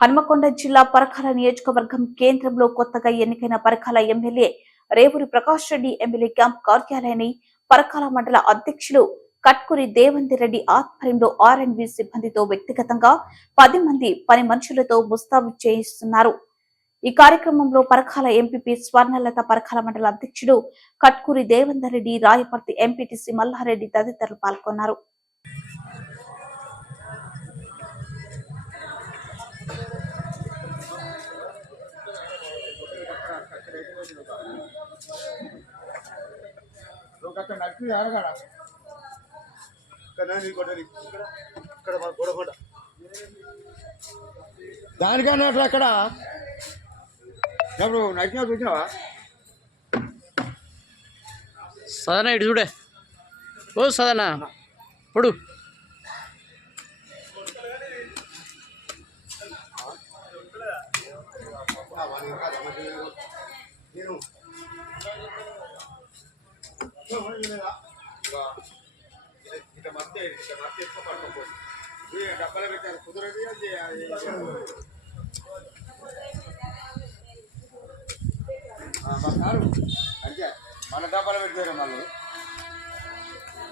హన్మకొండ జిల్లా పరకాల నియోజకవర్గం కేంద్రంలో కొత్తగా ఎన్నికైన Parakala MLA Revuri Prakash Reddy MLA camp కార్యాలయాన్ని పరకాల మండల అధ్యక్షులు కట్కూరి దేవంది రెడ్డి ఆధ్వర్యంలో R&B సిబ్బందితో వ్యక్తిగతంగా 10 మంది పని మనుషులతో ముస్తాబు చేయిస్తున్నారు. ఈ కార్యక్రమంలో పరకాల ఎంపీపీ స్వర్ణలత, పరకాల మండల అధ్యక్షుడు కట్కూరి దేవంది రెడ్డి, రాయపర్తి ఎంపీటీసీ మల్లారెడ్డి తదితరులు పాల్గొన్నారు. దానికన్నా అక్కడ నచ్చిన చూసినావా సదనా ఇటు చూడే. ఓ సదనా పొడు డబ్బాలు పెట్టారు కుదరది అంటే మన డబ్బాలు పెట్టారు మళ్ళీ